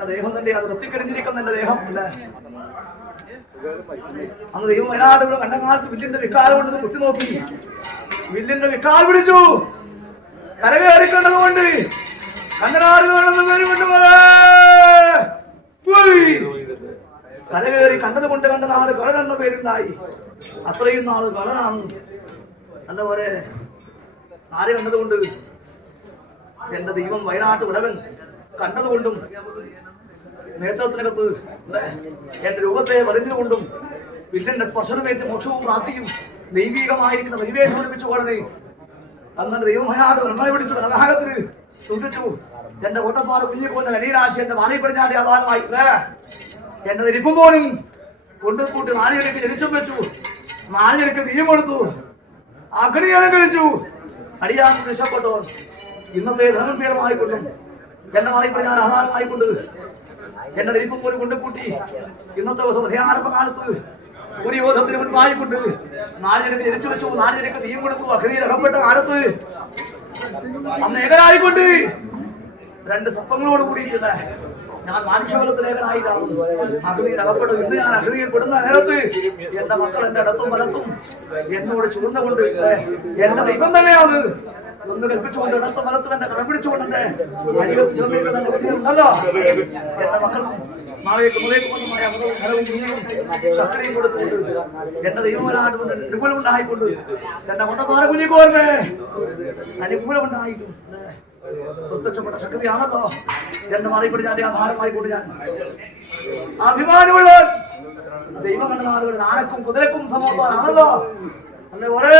എന്റെ ദേഹം തന്നെ അത് വൃത്തിക്കരിഞ്ഞിരിക്കുന്ന എന്റെ ദേഹം അല്ലേ? അന്ന് ദൈവം വയനാട് ഇവിടെ കണ്ടകാലത്ത് വില്ലിന്റെ വിക്കാൽ കൊണ്ട് കുത്തി നോക്കി. വില്ലിന്റെ വിക്കാൽ പിടിച്ചു. കരകയറിക്കണ്ടത് കൊണ്ട്. കണ്ടനാട് കാണുന്ന പേര് കൊണ്ട് കരകയറി കണ്ടത് കൊണ്ട് കണ്ട നാല് കളൻ എന്ന പേരുണ്ടായി അത്രയും നാൾ കളനാണ്. അല്ല പോലെ ആര് കണ്ടതുകൊണ്ട് എന്റെ ദൈവം വയനാട്ട് ഉടവൻ കണ്ടതുകൊണ്ടും നേതൃത്വത്തിനകത്ത് എന്റെ രൂപത്തെ വലിഞ്ഞുകൊണ്ടും വില്ലന്റെ സ്പർശനമേറ്റ് മോക്ഷവും പ്രാപ്തിയും ദൈവികമായിരിക്കുന്ന പരിവേഷം ഒരുമിച്ച് പോകണേ അങ്ങനെ ദൈവമയാട് നന്നായി പിടിച്ചു. കഥാഗത്തിൽ സൂക്ഷിച്ചു. എന്റെ ഓട്ടപ്പാട് കുഞ്ഞിക്കോന്റെ കനീരാശി എന്റെ വാണിപ്പെടുത്താതെ ആധാരമായി. എന്റെ ഇരിപ്പും പോലും കൊണ്ടു കൂട്ടി നാളികൾക്ക് ജനിച്ചും വെച്ചു. നാളികൾക്ക് തീയും കൊടുത്തു. അഗ്നി അലങ്കരിച്ചു. അടിയാൻ രക്ഷപ്പെട്ടു ഇന്നത്തെ ധനംപീഠമായിക്കൊണ്ടും എന്റെ ഞാൻ ആധാരമായിക്കൊണ്ട് എന്റെ ദൈവം പോലും കൊണ്ടുപൂട്ടി. ഇന്നത്തെ ദിവസം ഉദയാരംഭകാലത്ത് സൂര്യോധത്തിന് മുൻപായിക്കൊണ്ട് നാളിനക്ക് ജനിച്ചു വെച്ചു നാളിനക്ക് തീയും കൊടുത്തു അഗ്നിയിൽ അകപ്പെട്ട കാലത്ത് അന്ന് ഏകനായിക്കൊണ്ട് രണ്ട് സർപ്പങ്ങളോട് കൂടിയിട്ടുള്ള ഞാൻ മാനുഷബലത്തിൽ ഏകനായിട്ടാണ് അഗ്നിയിൽ അകപ്പെട്ടു. ഇന്ന് ഞാൻ അഗ്നിയിൽ പെടുന്ന നേരത്ത് എന്റെ മക്കൾ എന്റെ അടുത്തും വലത്തും എന്നോട് ചൂർന്നുകൊണ്ട് എന്റെ ദൈവം തന്നെയാണ്. ഒന്ന് കൽപ്പിച്ചുകൊണ്ട് എന്റെ കടം പിടിച്ചുകൊണ്ട് എന്റെ അരികത്ത് അനുകൂലമുണ്ടായിട്ടുണ്ട് പ്രത്യക്ഷപ്പെട്ട ഞാൻ ഞാൻ അഭിമാനമുള്ള ദൈവം കണ്ട നാളുകളിൽ ആനക്കും കുതിരക്കും സമർപ്പമാണല്ലോ അല്ലെ ഒരേ